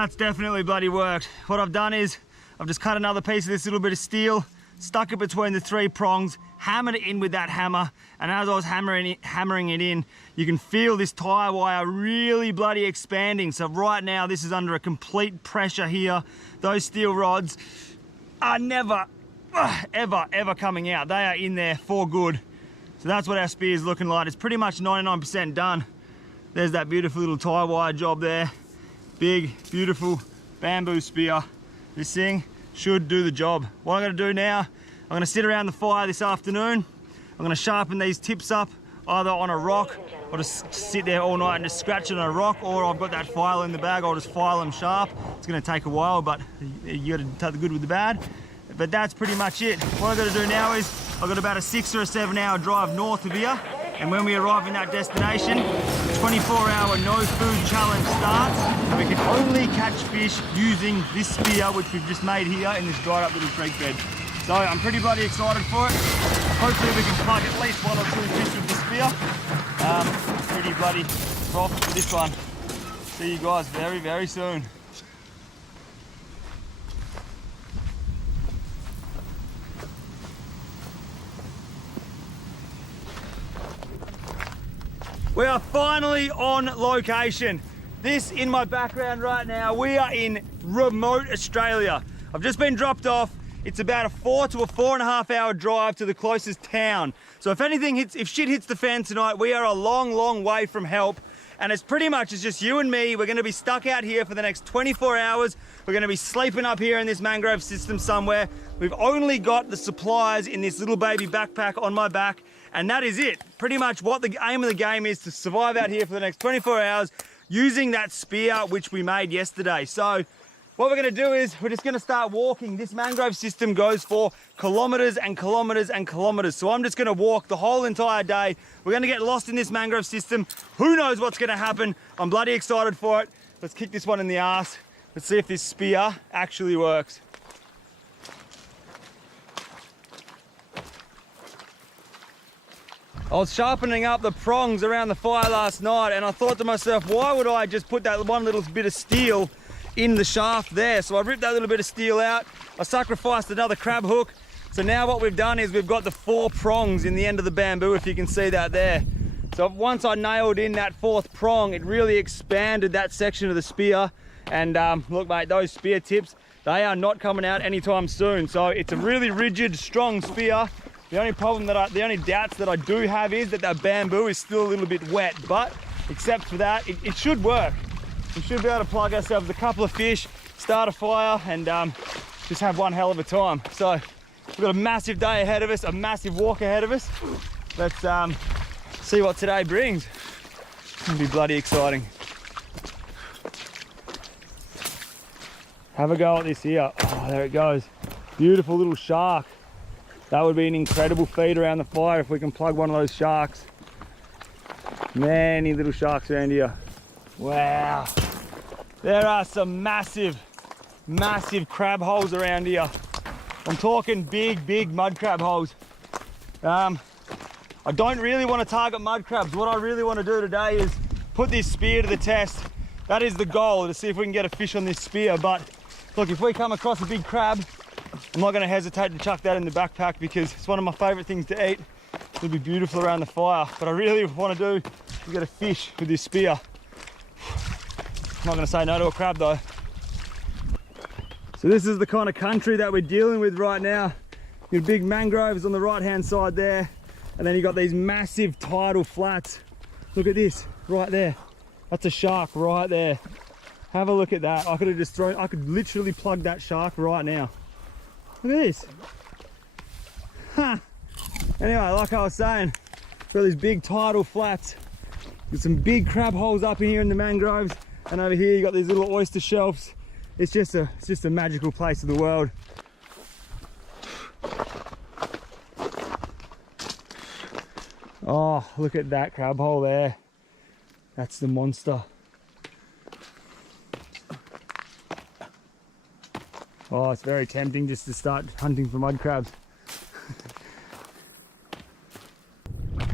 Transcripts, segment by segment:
That's definitely bloody worked. What I've done is I've just cut another piece of this little bit of steel, stuck it between the 3 prongs, hammered it in with that hammer, and as I was hammering it in, you can feel this tyre wire really bloody expanding. So right now this is under a complete pressure here. Those steel rods are never, ever coming out. They are in there for good. So that's what our spear is looking like. It's pretty much 99% done. There's that beautiful little tyre wire job there. Big, beautiful bamboo spear. This thing should do the job. What I'm gonna do now, I'm gonna sit around the fire this afternoon. I'm gonna sharpen these tips up either on a rock or just sit there all night and just scratch it on a rock, or I've got that file in the bag, I'll just file them sharp. It's gonna take a while, but you gotta take the good with the bad. But that's pretty much it. What I've got to do now is I've got about a 6 or 7 hour drive north of here, and when we arrive in that destination, the 24-hour no food challenge starts, and we can only catch fish using this spear which we've just made here in this dried up little creek bed. So I'm pretty bloody excited for it. Hopefully we can plug at least 1 or 2 fish with this spear. Pretty bloody profit for this one. See you guys very, very soon. We are finally on location. This in my background right now, we are in remote Australia. I've just been dropped off. It's about a 4 to 4.5 hour drive to the closest town. So if anything hits, if shit hits the fan tonight, we are a long, long way from help. And it's pretty much, it's just you and me. We're gonna be stuck out here for the next 24 hours. We're gonna be sleeping up here in this mangrove system somewhere. We've only got the supplies in this little baby backpack on my back, and that is it. Pretty much what the aim of the game is, to survive out here for the next 24 hours using that spear which we made yesterday. So what we're gonna do is we're just gonna start walking. This mangrove system goes for kilometers and kilometers and kilometers. So I'm just gonna walk the whole entire day. We're gonna get lost in this mangrove system. Who knows what's gonna happen? I'm bloody excited for it. Let's kick this one in the ass. Let's see if this spear actually works. I was sharpening up the prongs around the fire last night, and I thought to myself, why would I just put that one little bit of steel in the shaft there? So I ripped that little bit of steel out. I sacrificed another crab hook. So now what we've done is we've got the 4 prongs in the end of the bamboo, if you can see that there. So once I nailed in that 4th prong, it really expanded that section of the spear. And look mate, those spear tips, they are not coming out anytime soon. So it's a really rigid, strong spear. The only problem the only doubts that I do have is that that bamboo is still a little bit wet, but except for that, it should work. We should be able to plug ourselves a couple of fish, start a fire, and just have one hell of a time. So we've got a massive day ahead of us, a massive walk ahead of us. Let's see what today brings. It's gonna be bloody exciting. Have a go at this here. Oh, there it goes. Beautiful little shark. That would be an incredible feed around the fire if we can plug one of those sharks. Many little sharks around here. Wow. There are some massive, massive crab holes around here. I'm talking big, big mud crab holes. I don't really want to target mud crabs. What I really want to do today is put this spear to the test. That is the goal, to see if we can get a fish on this spear. But look, if we come across a big crab, I'm not going to hesitate to chuck that in the backpack because it's one of my favourite things to eat. It'll be beautiful around the fire. But I really want to do is get a fish with this spear. I'm not going to say no to a crab though. So this is the kind of country that we're dealing with right now. You've got big mangroves on the right hand side there, and then you've got these massive tidal flats. Look at this right there. That's a shark right there. Have a look at that. I could literally plug that shark right now. Look at this. Huh. Anyway, like I was saying, got these big tidal flats with some big crab holes up in here in the mangroves, and over here you got these little oyster shelves. It's just a magical place of the world. Oh, look at that crab hole there. That's the monster. Oh, it's very tempting just to start hunting for mud crabs.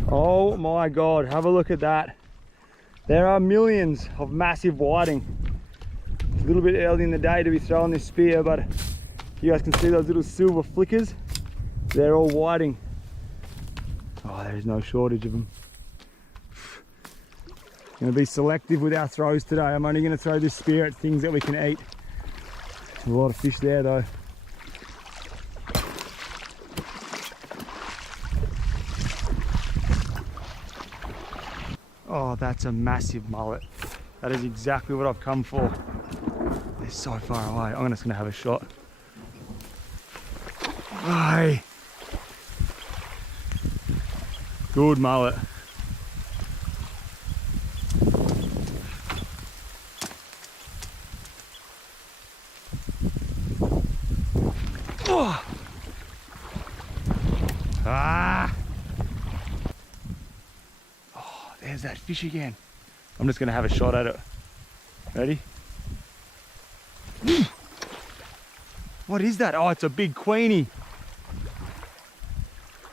Oh my God, have a look at that. There are millions of massive whiting. A little bit early in the day to be throwing this spear, but you guys can see those little silver flickers. They're all whiting. Oh, there's no shortage of them. Going to be selective with our throws today. I'm only going to throw this spear at things that we can eat. There's a lot of fish there though. Oh, that's a massive mullet. That is exactly what I've come for. They're so far away. I'm just going to have a shot. Aye. Good mullet. Oh. Ah. Oh, there's that fish again. I'm just going to have a shot at it. Ready? What is that? Oh, it's a big queenie.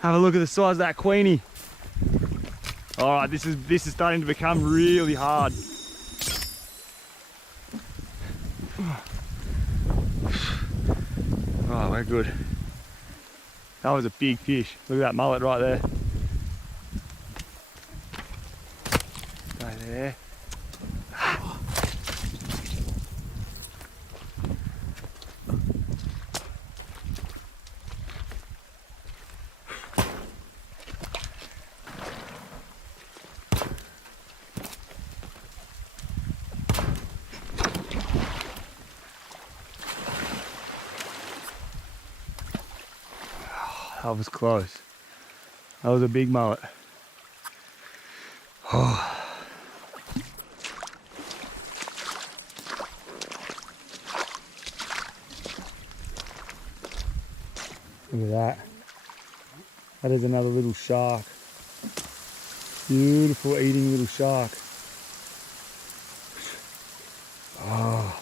Have a look at the size of that queenie. All right, this is starting to become really hard. Oh, we're good. That was a big fish. Look at that mullet right there. Go there. That was close. That was a big mullet. Oh. Look at that. That is another little shark. Beautiful eating little shark. Oh.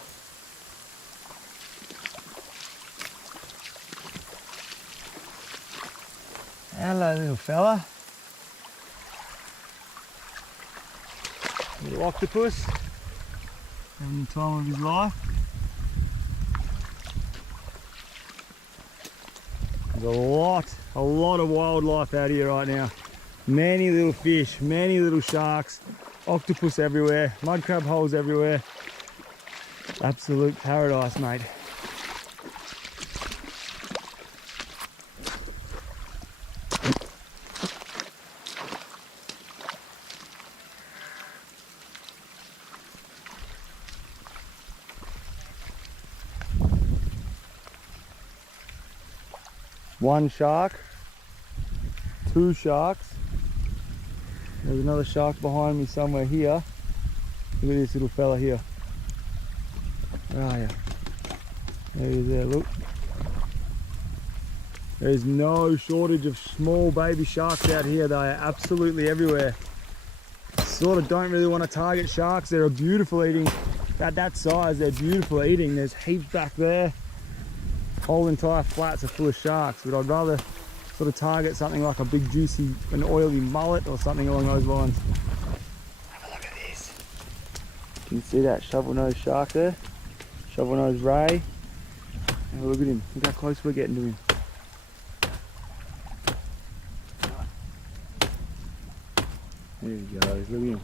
Hello, little fella. Little octopus. Having the time of his life. There's a lot of wildlife out here right now. Many little fish, many little sharks, octopus everywhere, mud crab holes everywhere. Absolute paradise, mate. One shark, two sharks. There's another shark behind me somewhere here. Look at this little fella here. Where are you? There he is there, look. There is no shortage of small baby sharks out here. They are absolutely everywhere. Sort of don't really want to target sharks. They're a beautiful eating. At that size, they're beautiful eating. There's heaps back there. Whole entire flats are full of sharks, but I'd rather sort of target something like a big juicy and oily mullet or something along those lines. Have a look at this. Can you see that shovel-nosed shark there? Shovel-nosed ray. Have a look at him. Look how close we're getting to him. There he goes, look at him.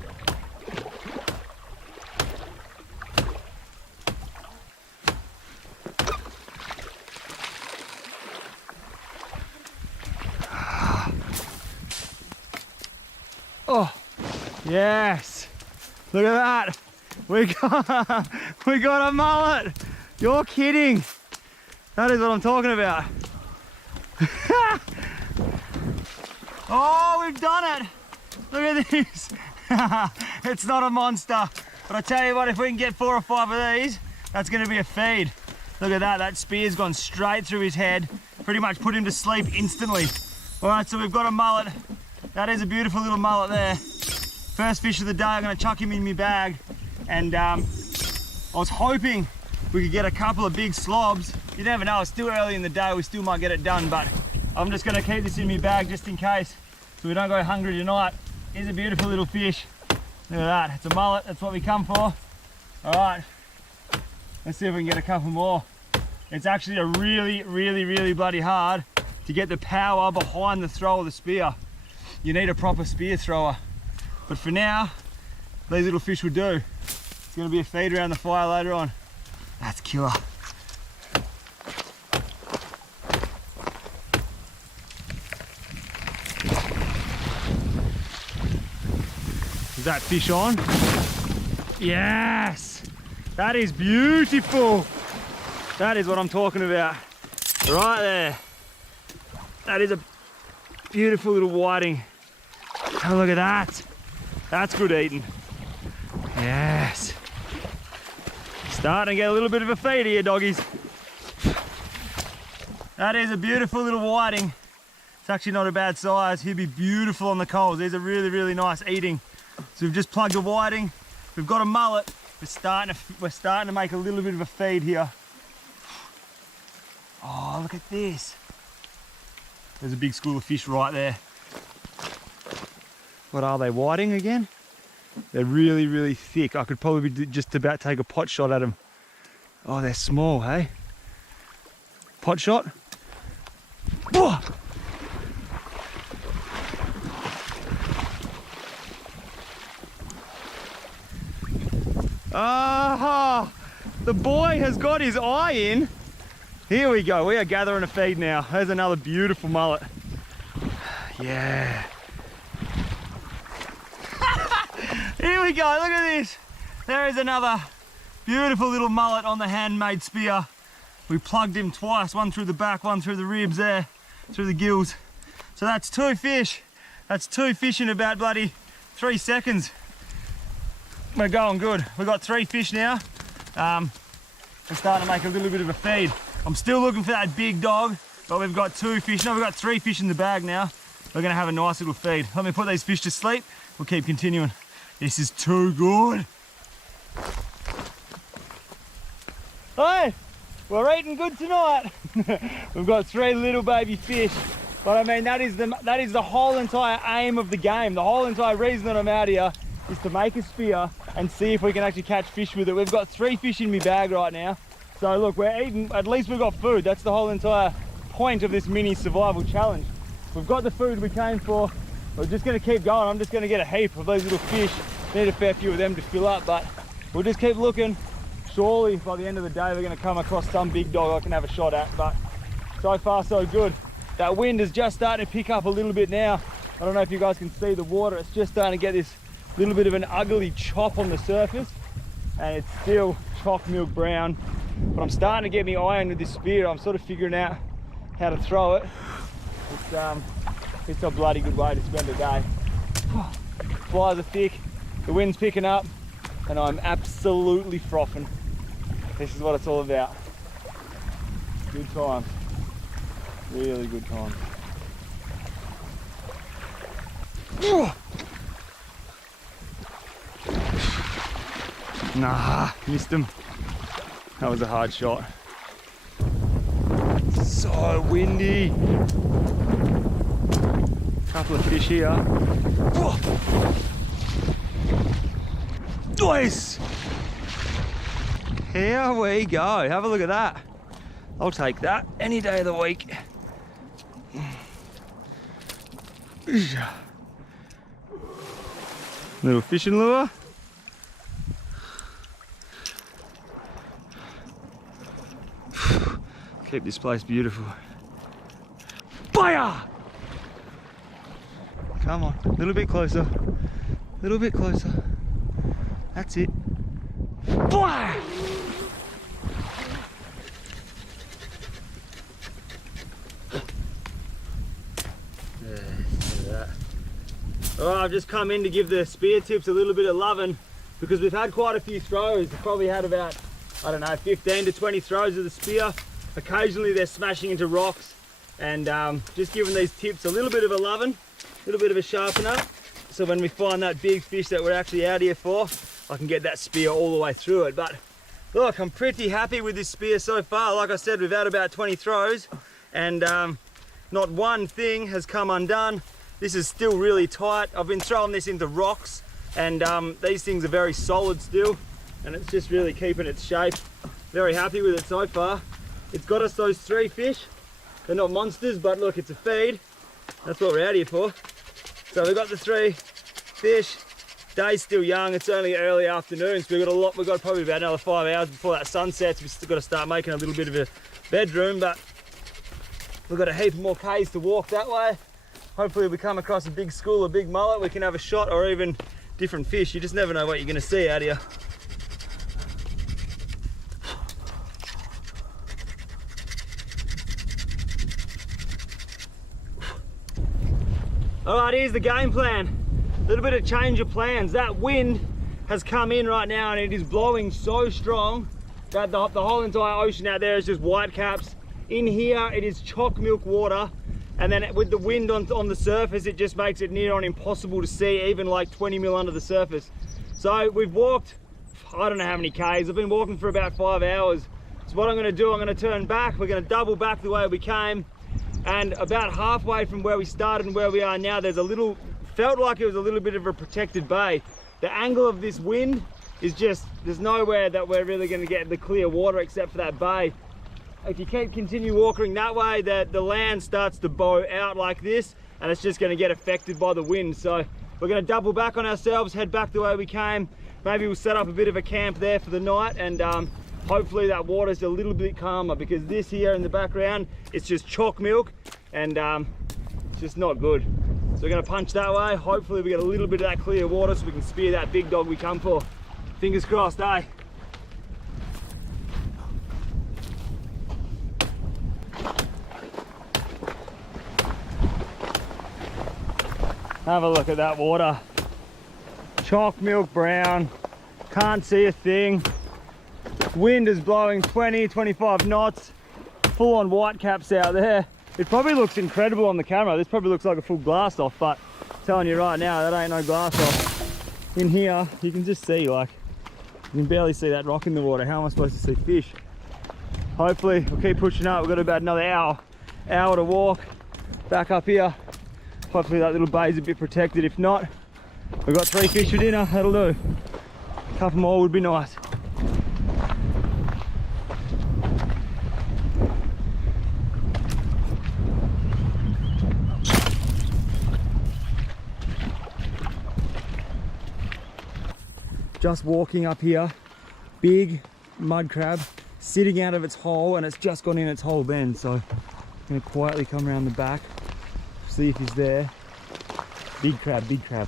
Oh, yes. Look at that. We got a mullet. You're kidding. That is what I'm talking about. Oh, we've done it. Look at this. It's not a monster, but I tell you what, if we can get 4 or 5 of these, that's going to be a feed. Look at that. That spear's gone straight through his head. Pretty much put him to sleep instantly. All right, so we've got a mullet. That is a beautiful little mullet there. First fish of the day. I'm going to chuck him in my bag. And I was hoping we could get a couple of big slobs. You never know, it's still early in the day. We still might get it done, but I'm just going to keep this in my bag just in case so we don't go hungry tonight. Here's a beautiful little fish. Look at that. It's a mullet. That's what we come for. All right. Let's see if we can get a couple more. It's actually a really bloody hard to get the power behind the throw of the spear. You need a proper spear thrower. But for now, these little fish will do. It's gonna be a feed around the fire later on. That's killer. Is that fish on? Yes! That is beautiful. That is what I'm talking about. Right there. That is a beautiful little whiting. Have a look at that. That's good eating. Yes. Starting to get a little bit of a feed here, doggies. That is a beautiful little whiting. It's actually not a bad size. He'd be beautiful on the coals. These are really nice eating. So we've just plugged a whiting. We've got a mullet. We're starting to make a little bit of a feed here. Oh, look at this. There's a big school of fish right there. What are they, whiting again? They're really thick. I could probably just about take a pot shot at them. Oh, they're small, hey? Pot shot. Whoa! Ah, the boy has got his eye in. Here we go, we are gathering a feed now. There's another beautiful mullet. Yeah. Here we go, look at this. There is another beautiful little mullet on the handmade spear. We plugged him twice, one through the back, one through the ribs there, through the gills. So that's 2 fish. That's 2 fish in about bloody 3 seconds. We're going good. We've got 3 fish now. We're starting to make a little bit of a feed. I'm still looking for that big dog, but we've got 2 fish. No, we've got 3 fish in the bag now. We're gonna have a nice little feed. Let me put these fish to sleep. We'll keep continuing. This is too good. Hey, we're eating good tonight. We've got 3 little baby fish. But I mean, that is the whole entire aim of the game. The whole entire reason that I'm out here is to make a spear and see if we can actually catch fish with it. We've got 3 fish in my bag right now. So look, we're eating, at least we've got food. That's the whole entire point of this mini survival challenge. We've got the food we came for. We're just gonna keep going. I'm just gonna get a heap of these little fish. Need a fair few of them to fill up, but we'll just keep looking. Surely by the end of the day, we're gonna come across some big dog I can have a shot at, but so far so good. That wind is just starting to pick up a little bit now. I don't know if you guys can see the water. It's just starting to get this little bit of an ugly chop on the surface, and it's still chalk milk brown. But I'm starting to get my eye on with this spear. I'm sort of figuring out how to throw it. It's a bloody good way to spend a day. Flies are thick, the wind's picking up, and I'm absolutely frothing. This is what it's all about. Good times. Really good times. Nah, missed him. That was a hard shot. So windy. Couple of fish here. Nice! Here we go. Have a look at that. I'll take that any day of the week. Little fishing lure. Keep this place beautiful. Fire! Come on, a little bit closer. A little bit closer. That's it. Fire! Alright, I've just come in to give the spear tips a little bit of loving because we've had quite a few throws. We've probably had about, I don't know, 15 to 20 throws of the spear. Occasionally they're smashing into rocks, and just giving these tips a little bit of a loving, a little bit of a sharpen up. So when we find that big fish that we're actually out here for, I can get that spear all the way through it. But look, I'm pretty happy with this spear so far. Like I said, we've had about 20 throws, and not one thing has come undone. This is still really tight. I've been throwing this into rocks, and these things are very solid still, and it's just really keeping its shape. Very happy with it so far. It's got us those 3 fish. They're not monsters, but look, it's a feed. That's what we're out here for. So we've got the 3 fish. Day's still young, it's only early afternoon, so we've got probably about another 5 hours before that sun sets. We've still got to start making a little bit of a bedroom, but we've got a heap more Ks to walk that way. Hopefully we come across a big school, a big mullet, we can have a shot, or even different fish. You just never know what you're going to see out here. All right, here's the game plan. A little bit of change of plans. That wind has come in right now and it is blowing so strong that the whole entire ocean out there is just white caps. In here, it is chock milk water. And then with the wind on the surface, it just makes it near on impossible to see, even like 20 mil under the surface. So we've walked, I don't know how many Ks. I've been walking for about 5 hours. So what I'm gonna do, I'm gonna turn back. We're gonna double back the way we came. And about halfway from where we started and where we are now, there's a little, felt like it was a little bit of a protected bay. The angle of this wind is just, there's nowhere that we're really gonna get the clear water except for that bay. If you can't continue walking that way, the land starts to bow out like this, and it's just gonna get affected by the wind. So we're gonna double back on ourselves, head back the way we came. Maybe we'll set up a bit of a camp there for the night, and hopefully that water's a little bit calmer, because this here in the background, it's just chock milk, and it's just not good. So we're gonna punch that way. Hopefully we get a little bit of that clear water so we can spear that big dog we come for. Fingers crossed, eh? Have a look at that water. Chock milk brown, can't see a thing. Wind is blowing 20, 25 knots. Full on white caps out there. It probably looks incredible on the camera. This probably looks like a full glass off, but I'm telling you right now, that ain't no glass off. In here, you can just see, like, you can barely see that rock in the water. How am I supposed to see fish? Hopefully, we'll keep pushing up. We've got about another hour to walk back up here. Hopefully that little bay's a bit protected. If not, we've got 3 fish for dinner, that'll do. A couple more would be nice. Just walking up here, big mud crab sitting out of its hole, and it's just gone in its hole then. So I'm gonna quietly come around the back, see if he's there. Big crab, big crab.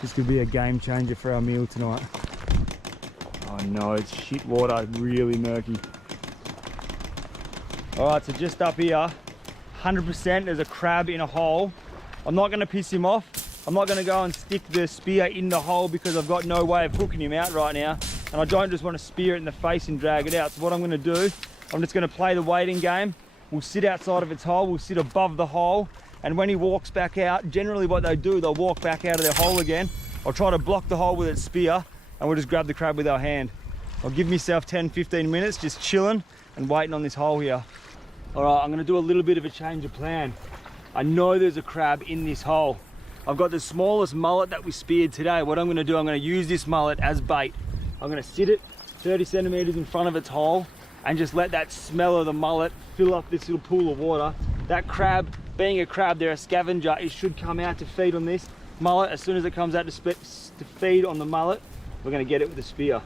This could be a game changer for our meal tonight. Oh no, it's shit water, really murky. All right, so just up here, 100% there's a crab in a hole. I'm not gonna piss him off. I'm not gonna go and stick the spear in the hole because I've got no way of hooking him out right now. And I don't just want to spear it in the face and drag it out. So what I'm gonna do, I'm just gonna play the waiting game. We'll sit outside of its hole, we'll sit above the hole, and when he walks back out, generally what they do, they'll walk back out of their hole again. I'll try to block the hole with its spear, and we'll just grab the crab with our hand. I'll give myself 10-15 minutes just chilling and waiting on this hole here. All right, I'm gonna do a little bit of a change of plan. I know there's a crab in this hole. I've got the smallest mullet that we speared today. What I'm gonna do, I'm gonna use this mullet as bait. I'm gonna sit it 30 centimeters in front of its hole and just let that smell of the mullet fill up this little pool of water. That crab, being a crab, they're a scavenger. It should come out to feed on this mullet. As soon as it comes out to feed on the mullet, we're gonna get it with a spear.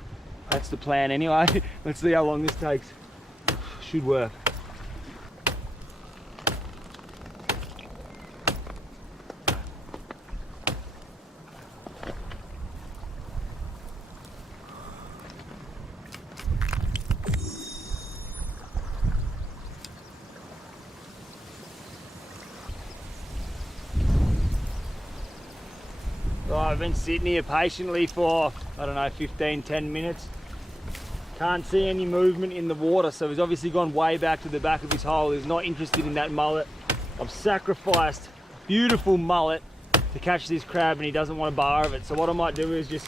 That's the plan anyway. Let's see how long this takes. Should work. I've been sitting here patiently for, I don't know, 15-10 minutes. Can't see any movement in the water, so he's obviously gone way back to the back of his hole. He's not interested in that mullet. I've sacrificed beautiful mullet to catch this crab, and he doesn't want a bar of it. So what I might do is just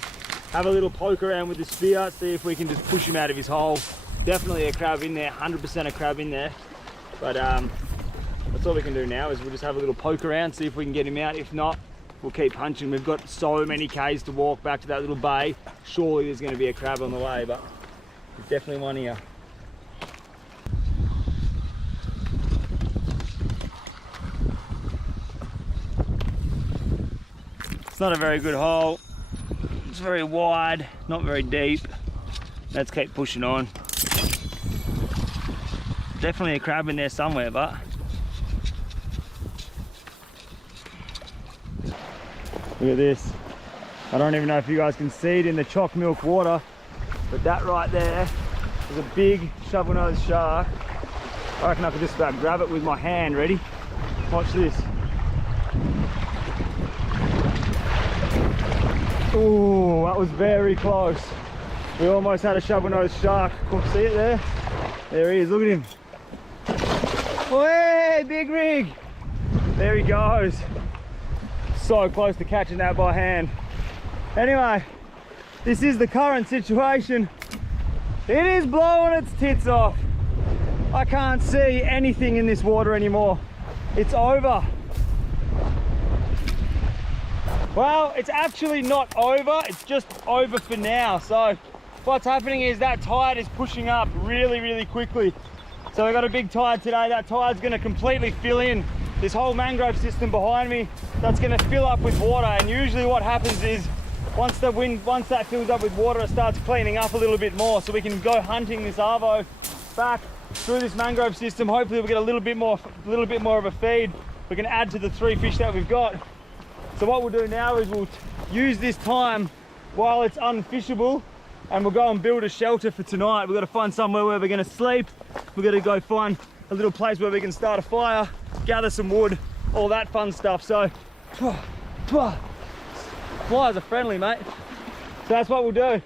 have a little poke around with the spear, see if we can just push him out of his hole. Definitely a crab in there, 100% a crab in there. But that's all we can do now, is we'll just have a little poke around, see if we can get him out. If not, we'll keep punching. We've got so many Ks to walk back to that little bay. Surely there's going to be a crab on the way, but There's definitely one here. It's not a very good hole. It's very wide, not very deep. Let's keep pushing on. Definitely a crab in there somewhere, but look at this. I don't even know if you guys can see it in the chalk milk water, but that right there is a big shovel-nosed shark. I reckon I could just about grab it with my hand. Ready? Watch this. Oh, that was very close. We almost had a shovel-nosed shark. See it there? There he is, look at him. Hey, big rig! There he goes. So close to catching that by hand. Anyway, this is the current situation. It is blowing its tits off. I can't see anything in this water anymore. It's over. Well, it's actually not over, it's just over for now. So what's happening is that tide is pushing up really, really quickly. So I got a big tide today. That tide's gonna completely fill in this whole mangrove system behind me. That's gonna fill up with water. And usually what happens is once that fills up with water, it starts cleaning up a little bit more. So we can go hunting this arvo back through this mangrove system. Hopefully we'll get a little bit more of a feed. We can add to the 3 fish that we've got. So what we'll do now is we'll use this time while it's unfishable, and we'll go and build a shelter for tonight. We've got to find somewhere where we're going to sleep. We've got to go find a little place where we can start a fire, gather some wood, all that fun stuff. So flies are friendly, mate. So that's what we'll do.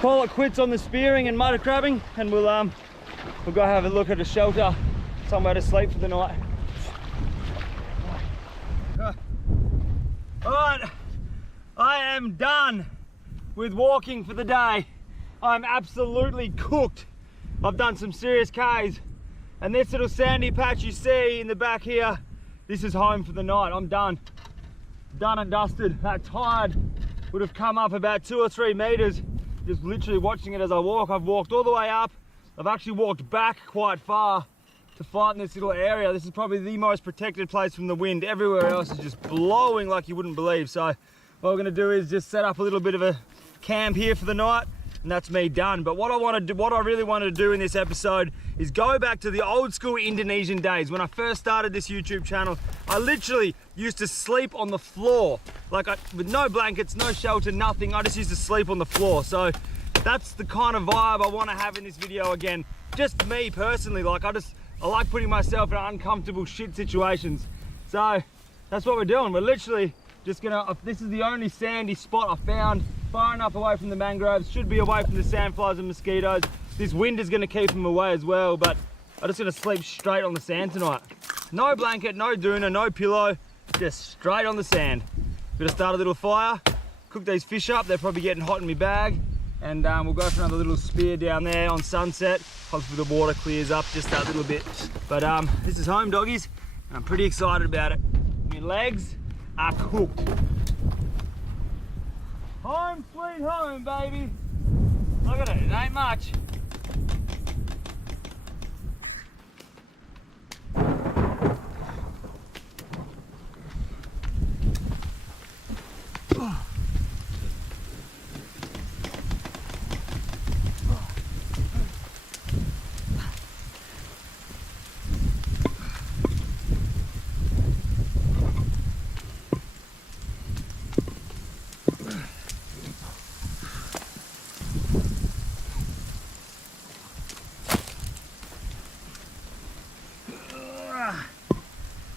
Call it quits on the spearing and mutter crabbing, and we'll go have a look at a shelter, somewhere to sleep for the night. All right, I am done with walking for the day. I'm absolutely cooked. I've done some serious Ks, and this little sandy patch you see in the back here, this is home for the night. I'm done. Done and dusted. That tide would have come up about 2 or 3 meters, just literally watching it as I walk. I've walked all the way up. I've actually walked back quite far to fight in this little area. This is probably the most protected place from the wind. Everywhere else is just blowing like you wouldn't believe. So what we're gonna do is just set up a little bit of a camp here for the night, and that's me done. But what I really wanted to do in this episode is go back to the old school Indonesian days. When I first started this YouTube channel, I literally used to sleep on the floor, with no blankets, no shelter, nothing. I just used to sleep on the floor. So that's the kind of vibe I want to have in this video again. Just me personally, I like putting myself in uncomfortable shit situations. So that's what we're doing. We're literally just gonna, this is the only sandy spot I found, far enough away from the mangroves, should be away from the sandflies and mosquitoes. This wind is gonna keep them away as well, but I'm just gonna sleep straight on the sand tonight. No blanket, no doona, no pillow, just straight on the sand. Gonna start a little fire, cook these fish up. They're probably getting hot in my bag. And we'll go for another little spear down there on sunset. Hopefully the water clears up just that little bit. But this is home, doggies, and I'm pretty excited about it. My legs are cooked. Home sweet home, baby. Look at it, it ain't much.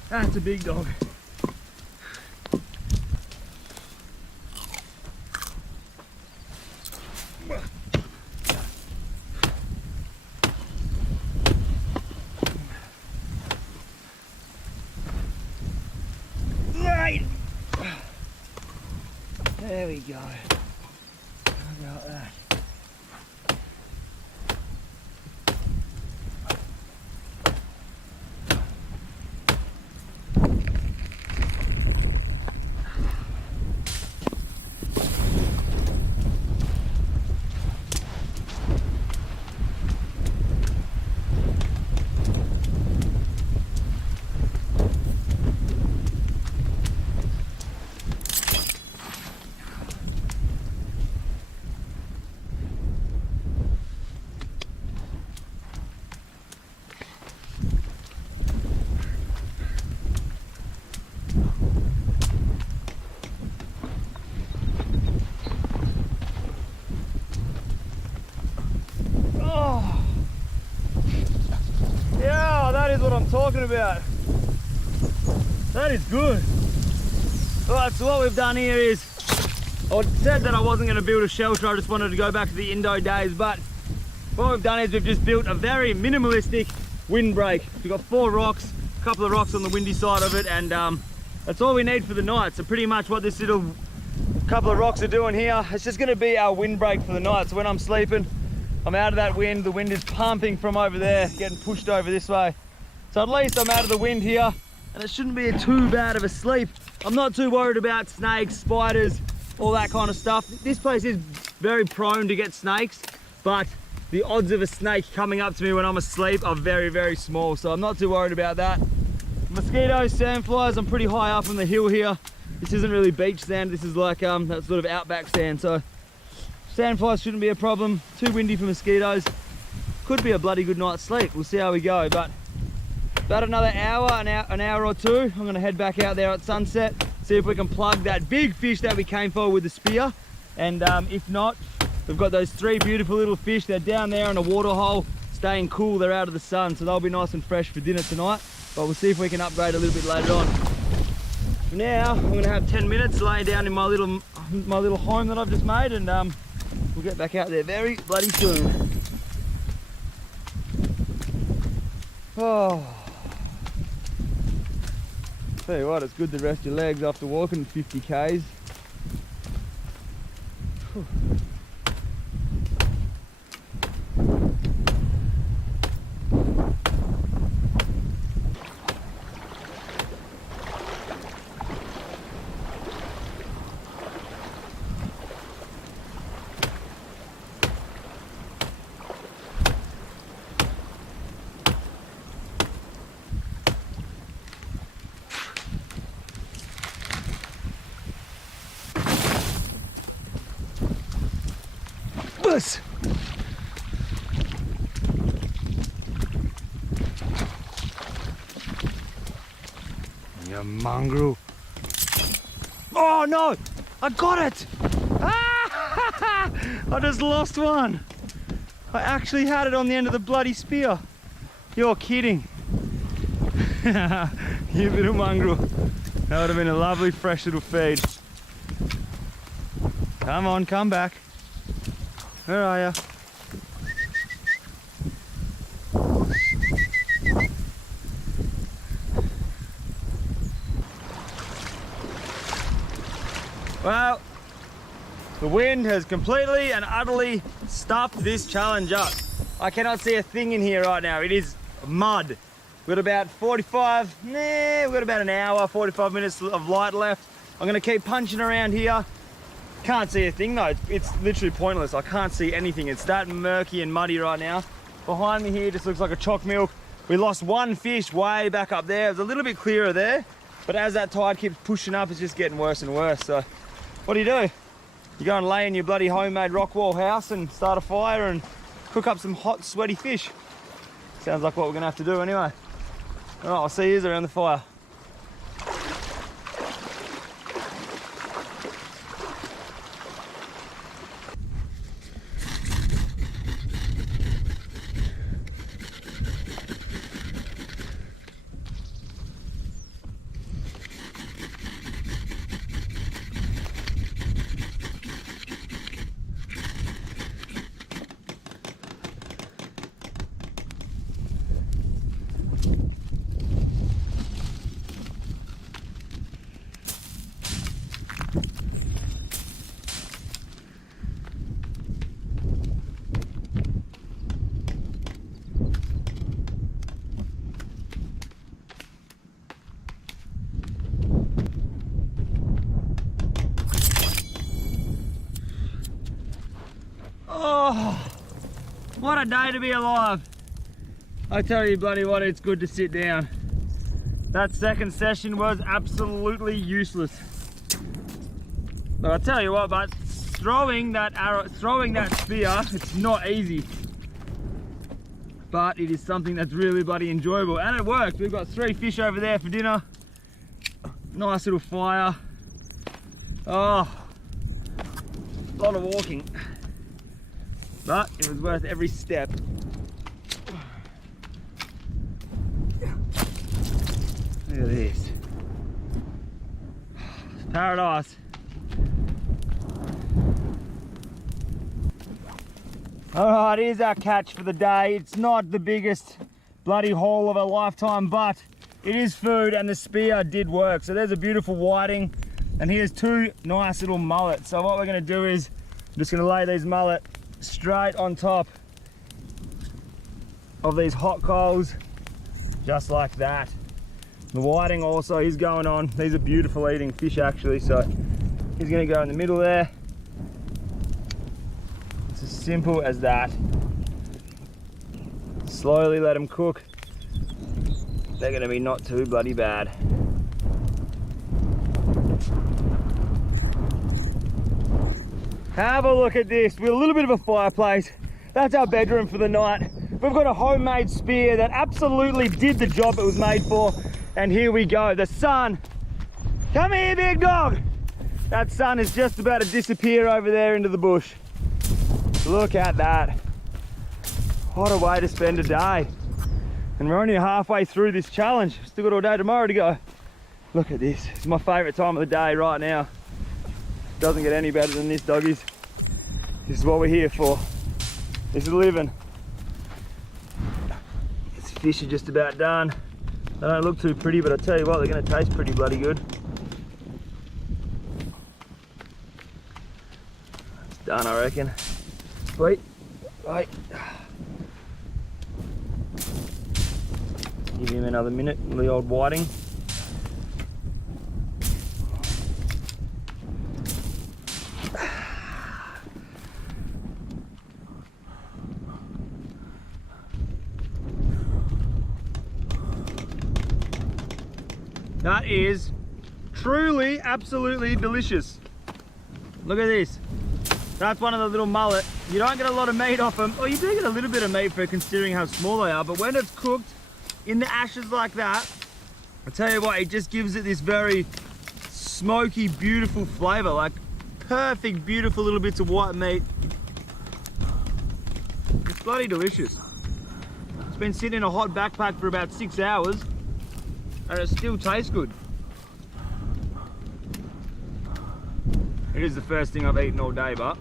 That's a big dog. Right. There we go. How about that? that is what I'm talking about. That is good. Alright, so what we've done here is, I said that I wasn't going to build a shelter, I just wanted to go back to the Indo days, but what we've done is we've just built a very minimalistic windbreak. We've got 4 rocks, a couple of rocks on the windy side of it, and that's all we need for the night. So pretty much what this little couple of rocks are doing here, it's just going to be our windbreak for the night. So when I'm sleeping, I'm out of that wind, the wind is pumping from over there, getting pushed over this way. So at least I'm out of the wind here, and it shouldn't be too bad of a sleep. I'm not too worried about snakes, spiders, all that kind of stuff. This place is very prone to get snakes, but the odds of a snake coming up to me when I'm asleep are very, very small, so I'm not too worried about that. Mosquitoes, sandflies, I'm pretty high up on the hill here. This isn't really beach sand, this is like that sort of outback sand, so sandflies shouldn't be a problem. Too windy for mosquitoes. Could be a bloody good night's sleep. We'll see how we go, but about another hour, an hour or two, I'm gonna head back out there at sunset, see if we can plug that big fish that we came for with the spear. And if not, we've got those 3 beautiful little fish. They're down there in a water hole, staying cool. They're out of the sun, so they'll be nice and fresh for dinner tonight. But we'll see if we can upgrade a little bit later on. For now, I'm gonna have 10 minutes laying down in my little home that I've just made, and we'll get back out there very bloody soon. Oh. Tell you what, it's good to rest your legs after walking 50 k's. Whew. You mongrel. Oh no! I got it! Ah! I just lost one. I actually had it on the end of the bloody spear. You're kidding. You little mongrel. That would have been a lovely fresh little feed. Come on, come back. Where are you? Well, the wind has completely and utterly stuffed this challenge up. I cannot see a thing in here right now. It is mud. We've got about 45, we've got about an hour, 45 minutes of light left. I'm gonna keep punching around here. Can't see a thing though, it's literally pointless. I can't see anything. It's that murky and muddy right now. Behind me here just looks like a chock milk. We lost one fish way back up there. It was a little bit clearer there, but as that tide keeps pushing up, it's just getting worse and worse. So what do? You go and lay in your bloody homemade rock wall house and start a fire and cook up some hot, sweaty fish. Sounds like what we're gonna have to do anyway. All right, I'll see you around the fire. Oh, what a day to be alive. I tell you bloody what, it's good to sit down. That second session was absolutely useless. But I tell you what, but throwing that spear, it's not easy. But it is something that's really bloody enjoyable, and it worked. We've got 3 fish over there for dinner. Nice little fire. Oh, a lot of walking. But it was worth every step. Look at this. It's paradise. Alright, here's our catch for the day. It's not the biggest bloody haul of a lifetime, but it is food and the spear did work. So there's a beautiful whiting and here's two nice little mullets. So what we're going to do is I'm just going to lay these mullet straight on top of these hot coals, just like that. The whiting also, he's going on. These are beautiful eating fish actually, so he's going to go in the middle there. It's as simple as that. Slowly let them cook. They're going to be not too bloody bad. Have a look at this, with a little bit of a fireplace. That's our bedroom for the night. We've got a homemade spear that absolutely did the job it was made for. And here we go, the sun. Come here, big dog. That sun is just about to disappear over there into the bush. Look at that. What a way to spend a day. And we're only halfway through this challenge. Still got all day tomorrow to go. Look at this, it's my favorite time of the day right now. Doesn't get any better than this, doggies. This is what we're here for. This is living. These fish are just about done. They don't look too pretty, but I tell you what, they're going to taste pretty bloody good. It's done, I reckon. Wait, wait. Give him another minute, the old whiting. That is truly, absolutely delicious. Look at this. That's one of the little mullet. You don't get a lot of meat off them. Or you do get a little bit of meat for considering how small they are, but when it's cooked in the ashes like that, I tell you what, it just gives it this very smoky, beautiful flavor. Like perfect, beautiful little bits of white meat. It's bloody delicious. It's been sitting in a hot backpack for about 6 hours. And it still tastes good. It is the first thing I've eaten all day, but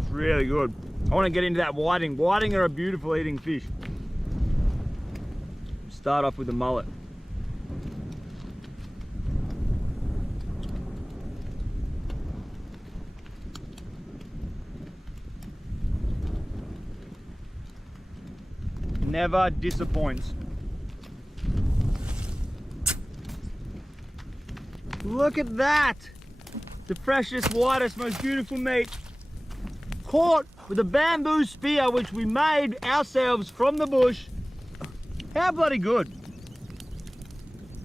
it's really good. I want to get into that whiting. Whiting are a beautiful eating fish. Start off with the mullet. Never disappoints. Look at that! The freshest, whitest, most beautiful meat caught with a bamboo spear which we made ourselves from the bush. How bloody good.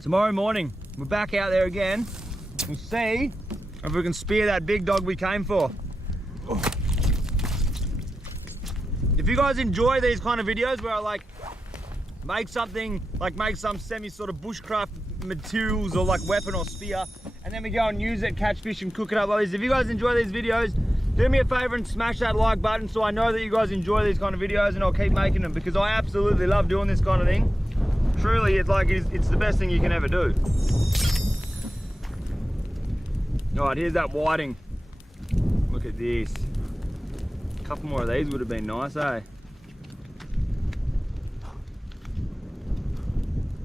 Tomorrow morning we're back out there again. We'll see if we can spear that big dog we came for. If you guys enjoy these kind of videos where I like make something, like make some semi sort of bushcraft materials or like weapon or spear, and then we go and use it, catch fish and cook it up like this. If you guys enjoy these videos, do me a favor and smash that like button so I know that you guys enjoy these kind of videos, and I'll keep making them because I absolutely love doing this kind of thing. Truly, it's like it's the best thing you can ever do. All right, here's that whiting. Look at this. A couple more of these would have been nice, eh?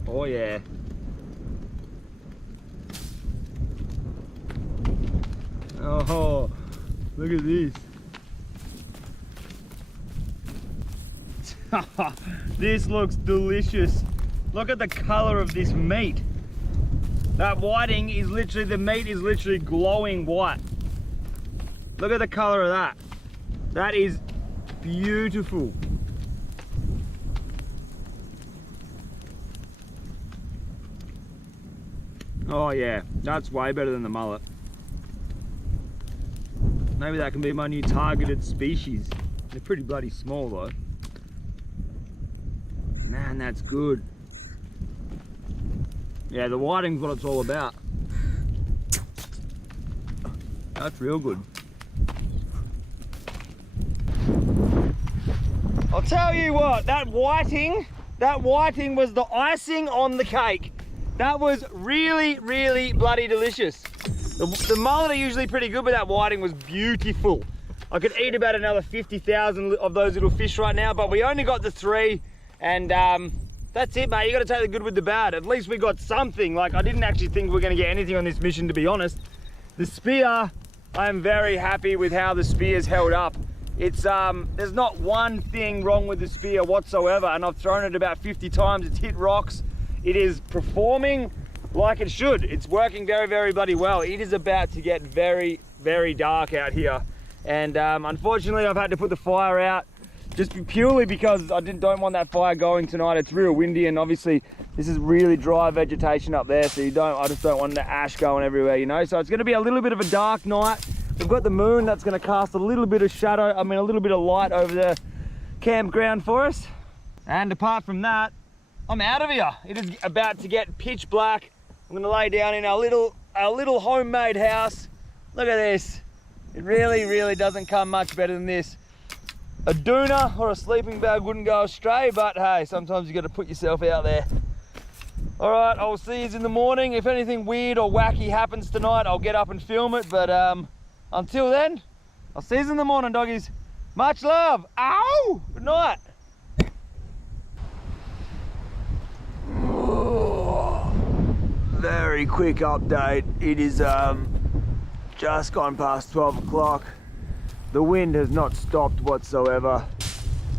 Oh yeah. Oh, look at this. This looks delicious. Look at the color of this meat. That whiting is literally, the meat is literally glowing white. Look at the color of that. That is beautiful. Oh yeah, that's way better than the mullet. Maybe that can be my new targeted species. They're pretty bloody small though. Man, that's good. Yeah, the whiting's what it's all about. That's real good. I'll tell you what, that whiting was the icing on the cake. That was really, really bloody delicious. The mullet are usually pretty good, but that whiting was beautiful. I could eat about another 50,000 of those little fish right now, but we only got the 3, and that's it, mate. You got to take the good with the bad. At least we got something. Like, I didn't actually think we were going to get anything on this mission, to be honest. The spear, I am very happy with how the spear's held up. It's there's not one thing wrong with the spear whatsoever, and I've thrown it about 50 times. It's hit rocks. It is performing like it should. It's working very, very bloody well. It is about to get very, very dark out here, and unfortunately I've had to put the fire out just purely because I don't want that fire going tonight. It's real windy, and obviously this is really dry vegetation up there, so I just don't want the ash going everywhere, you know. So it's going to be a little bit of a dark night. We've got the moon that's going to cast a little bit of shadow, a little bit of light over the campground for us. And apart from that, I'm out of here. It is about to get pitch black. I'm going to lay down in our little homemade house. Look at this. It really, really doesn't come much better than this. A doona or a sleeping bag wouldn't go astray, but hey, sometimes you got to put yourself out there. All right, I'll see you in the morning. If anything weird or wacky happens tonight, I'll get up and film it, but until then, I'll see you in the morning, doggies. Much love. Ow! Good night. Very quick update. It is just gone past 12 o'clock. The wind has not stopped whatsoever,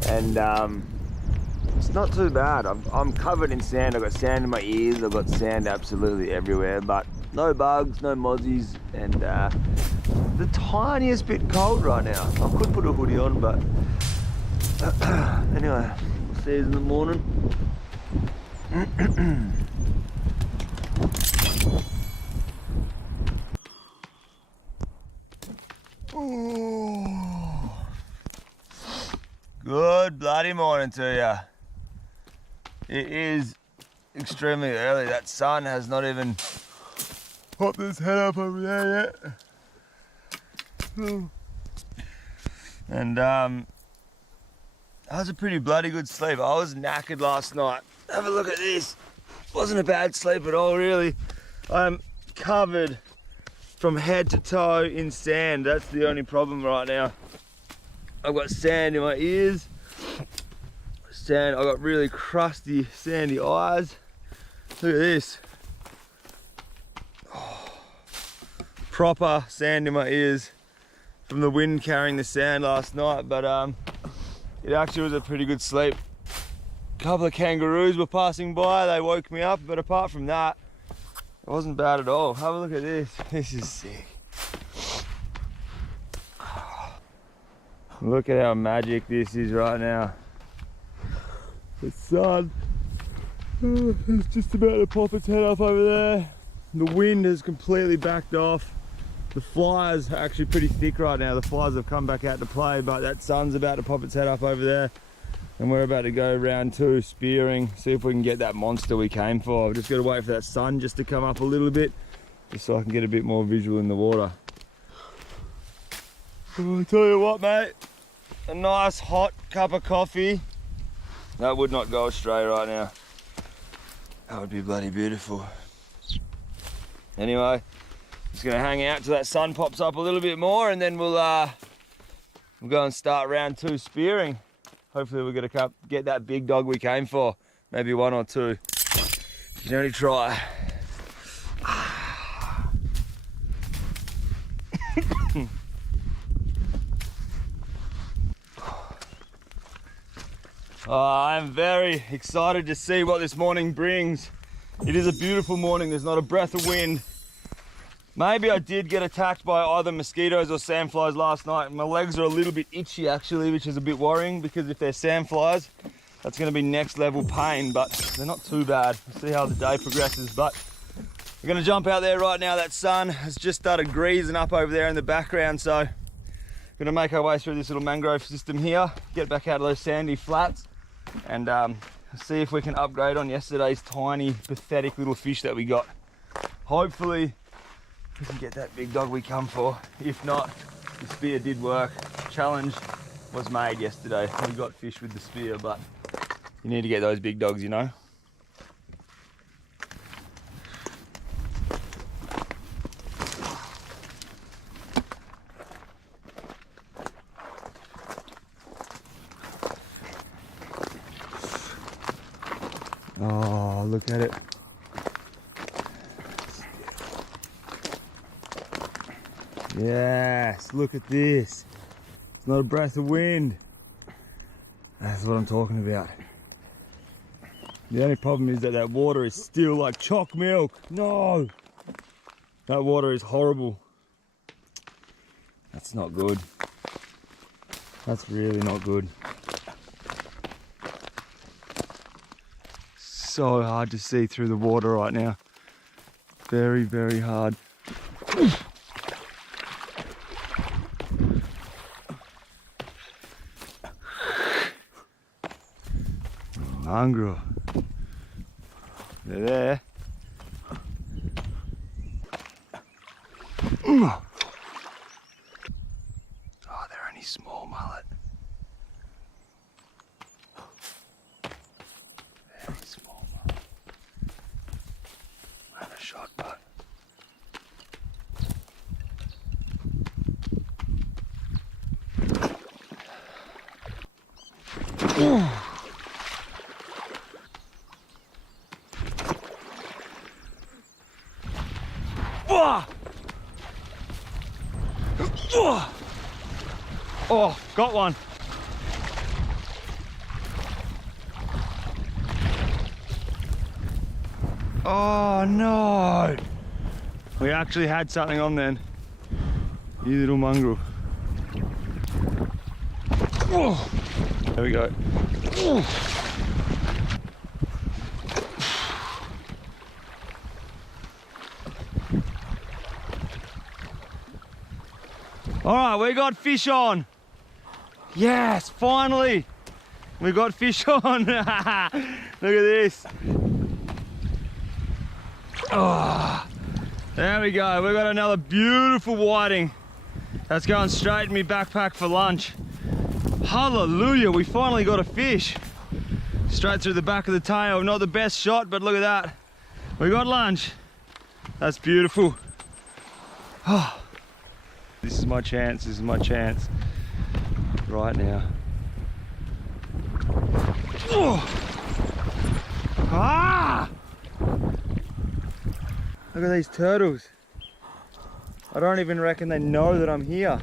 and it's not too bad. I'm covered in sand. I've got sand in my ears. I've got sand absolutely everywhere, but no bugs, no mozzies, and the tiniest bit cold right now. I could put a hoodie on, but anyway, we'll see you in the morning. Ooh. Good bloody morning to you. It is extremely early. That sun has not even popped his head up over there yet. And that was a pretty bloody good sleep. I was knackered last night. Have a look at this. Wasn't a bad sleep at all, really. I'm covered from head to toe in sand. That's the only problem right now. I've got sand in my ears. Sand. I've got really crusty, sandy eyes. Look at this. Oh, proper sand in my ears from the wind carrying the sand last night, but it actually was a pretty good sleep. A couple of kangaroos were passing by. They woke me up, but apart from that, it wasn't bad at all. Have a look at this. This is sick. Look at how magic this is right now. The sun is just about to pop its head up over there. The wind has completely backed off. The flies are actually pretty thick right now. The flies have come back out to play, but that sun's about to pop its head up over there. And we're about to go round 2 spearing, see if we can get that monster we came for. I've just got to wait for that sun just to come up a little bit, just so I can get a bit more visual in the water. I'll tell you what, mate, a nice hot cup of coffee, that would not go astray right now. That would be bloody beautiful. Anyway, just gonna hang out till that sun pops up a little bit more, and then we'll go and start round 2 spearing. Hopefully we're gonna get that big dog we came for. Maybe 1 or 2. You can only try. I'm very excited to see what this morning brings. It is a beautiful morning. There's not a breath of wind. Maybe I did get attacked by either mosquitoes or sandflies last night. My legs are a little bit itchy actually, which is a bit worrying, because if they're sandflies, that's going to be next level pain, but they're not too bad. We'll see how the day progresses, but we're going to jump out there right now. That sun has just started greasing up over there in the background, so we're going to make our way through this little mangrove system here, get back out of those sandy flats, and see if we can upgrade on yesterday's tiny, pathetic little fish that we got. Hopefully we can get that big dog we come for. If not, the spear did work. Challenge was made yesterday. We got fish with the spear, but you need to get those big dogs, you know. Oh, look at it. Yes, look at this. It's not a breath of wind. That's what I'm talking about. The only problem is that that water is still like choc milk. No! That water is horrible. That's not good. That's really not good. So hard to see through the water right now. Very, very hard. Mangrove. They're there. Oh, they're only small mullet. Very small mullet. I have a shot, but oh, got one. Oh no! We actually had something on then. You little mongrel. Oh, there we go. All right, we got fish on. Yes, finally. We got fish on. Look at this. Oh, there we go. We got another beautiful whiting. That's going straight in my backpack for lunch. Hallelujah, we finally got a fish. Straight through the back of the tail. Not the best shot, but look at that. We got lunch. That's beautiful. Oh. This is my chance, this is my chance. Right now. Oh. Ah! Look at these turtles. I don't even reckon they know that I'm here.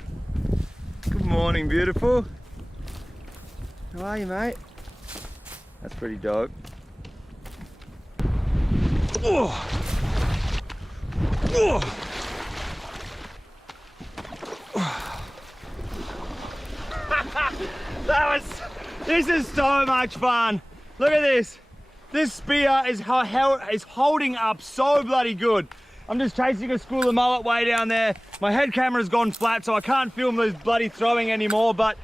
Good morning, beautiful. How are you, mate? That's pretty dope. Oh. Oh. This is so much fun. Look at this. This spear is holding up so bloody good. I'm just chasing a school of mullet way down there. My head camera's gone flat, so I can't film those bloody throwing anymore, but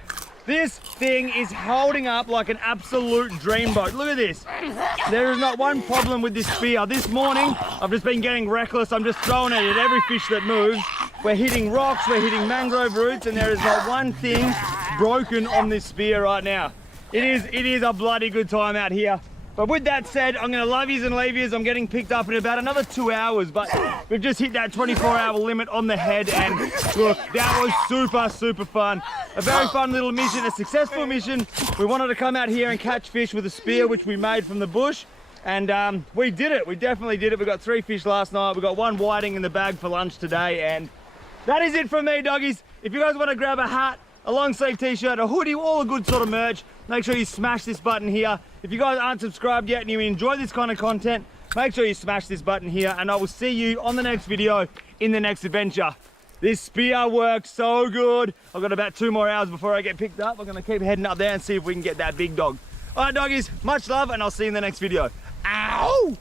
this thing is holding up like an absolute dreamboat. Look at this. There is not one problem with this spear. This morning, I've just been getting reckless. I'm just throwing it at every fish that moves. We're hitting rocks, we're hitting mangrove roots, and there is not one thing broken on this spear right now. It is a bloody good time out here. But with that said, I'm gonna love yous and leave yous. I'm getting picked up in about another 2 hours, but we've just hit that 24-hour limit on the head, and look, that was super, super fun. A very fun little mission, a successful mission. We wanted to come out here and catch fish with a spear, which we made from the bush, and we did it. We definitely did it. We got 3 fish last night. We got 1 whiting in the bag for lunch today, and that is it from me, doggies. If you guys want to grab a hat, a long sleeve t-shirt, a hoodie, all the good sort of merch, make sure you smash this button here. If you guys aren't subscribed yet and you enjoy this kind of content, make sure you smash this button here, and I will see you on the next video in the next adventure. This spear works so good. I've got about 2 more hours before I get picked up. I'm gonna keep heading up there and see if we can get that big dog. All right, doggies, much love, and I'll see you in the next video. Ow!